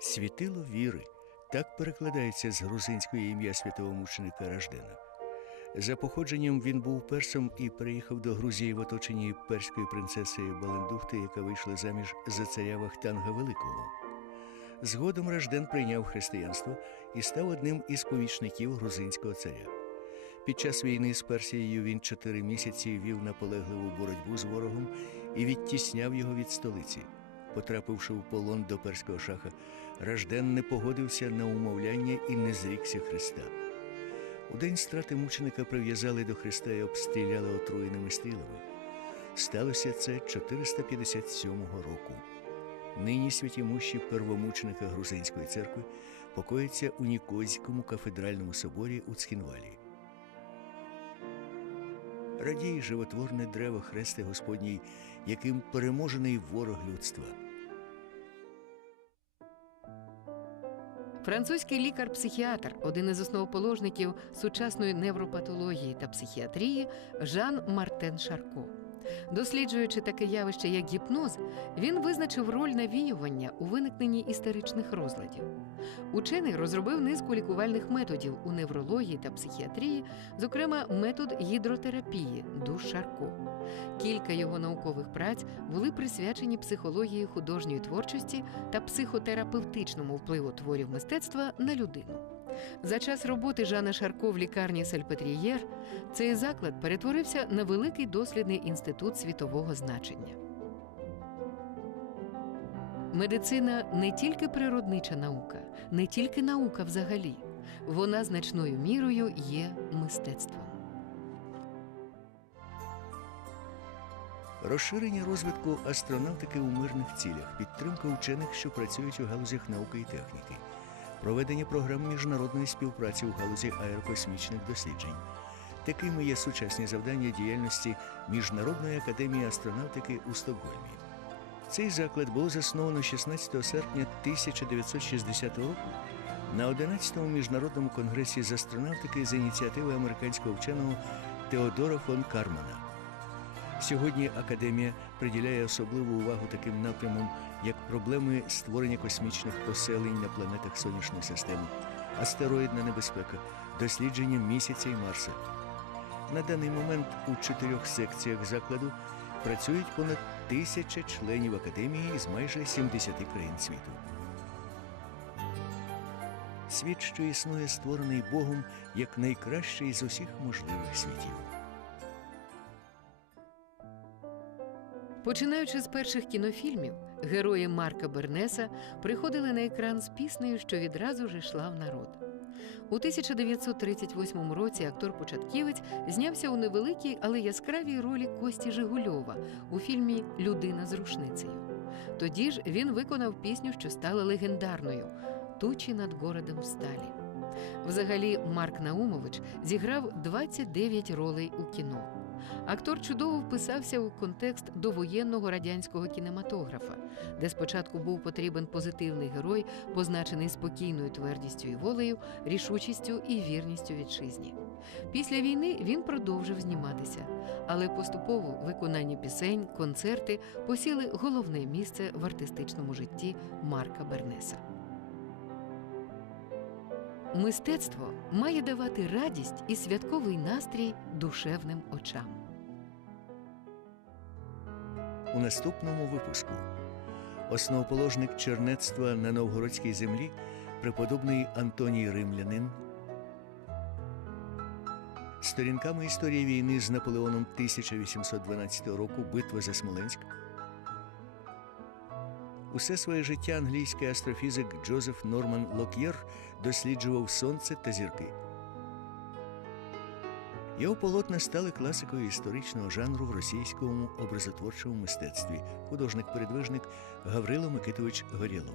Світило віри. Так перекладається з грузинської ім'я святого мученика Раждена. За походженням він був персом і переїхав до Грузії в оточенні перської принцеси Балендухти, яка вийшла заміж за царя Вахтанга Великого. Згодом Ражден прийняв християнство і став одним із помічників грузинського царя. Під час війни з Персією він чотири місяці вів наполегливу боротьбу з ворогом і відтісняв його від столиці. Потрапивши в полон до перського шаха, Ражден не погодився на умовляння і не зрікся Христа. У день страти мученика прив'язали до Христа і обстріляли отруєними стрілами. Сталося це 457 року. Нині святімущі первомученика Грузинської церкви покоїться у Нікозькому кафедральному соборі у Цхінвалі. Радій животворне древо хрести Господній, яким переможений ворог людства. Французький лікар-психіатр, один із основоположників сучасної невропатології та психіатрії, Жан Мартен Шарко. Досліджуючи таке явище, як гіпноз, він визначив роль навіювання у виникненні істеричних розладів. Учений розробив низку лікувальних методів у неврології та психіатрії, зокрема метод гідротерапії душ Шарко. Кілька його наукових праць були присвячені психології художньої творчості та психотерапевтичному впливу творів мистецтва на людину. За час роботи Жана Шарко в лікарні Сальпетрієр цей заклад перетворився на великий дослідний інститут світового значення. Медицина не тільки природнича наука, не тільки наука взагалі. Вона значною мірою є мистецтвом. Розширення розвитку астронавтики у мирних цілях, підтримка учених, що працюють у галузях науки і техніки, проведення програм міжнародної співпраці у галузі аерокосмічних досліджень. Такими є сучасні завдання діяльності Міжнародної академії астронавтики у Стокгольмі. Цей заклад був засновано 16 серпня 1960 року на 11-му міжнародному конгресі з астронавтики за ініціативи американського вченого Теодора фон Кармана. Сьогодні академія приділяє особливу увагу таким напрямам, як проблеми створення космічних поселень на планетах сонячної системи, астероїдна небезпека, дослідження місяця і Марса. На даний момент у чотирьох секціях закладу працюють понад тисяча членів академії з майже 70 країн світу. Світ, що існує, створений Богом як найкращий з усіх можливих світів. Починаючи з перших кінофільмів, герої Марка Бернеса приходили на екран з піснею, що відразу ж йшла в народ. У 1938 році актор-початківець знявся у невеликій, але яскравій ролі Кості Жигульова у фільмі Людина з рушницею. Тоді ж він виконав пісню, що стала легендарною Тучі над городом сталі. Взагалі, Марк Наумович зіграв 29 ролей у кіно. Актор чудово вписався у контекст довоєнного радянського кінематографа, де спочатку був потрібен позитивний герой, позначений спокійною твердістю і волею, рішучістю і вірністю вітчизні. Після війни він продовжив зніматися, але поступово виконання пісень, концерти посіли головне місце в артистичному житті Марка Бернеса. Мистецтво має давати радість і святковий настрій душевним очам. У наступному випуску основоположник чернецтва на новгородській землі, преподобний Антоній Римлянин, сторінками історії війни з Наполеоном 1812 року Битва за Смоленськ. Усе своє життя англійський астрофізик Джозеф Норман Лок'єр досліджував сонце та зірки. Його полотна стали класикою історичного жанру в російському образотворчому мистецтві. Художник-передвижник Гаврило Микитович Горєлов.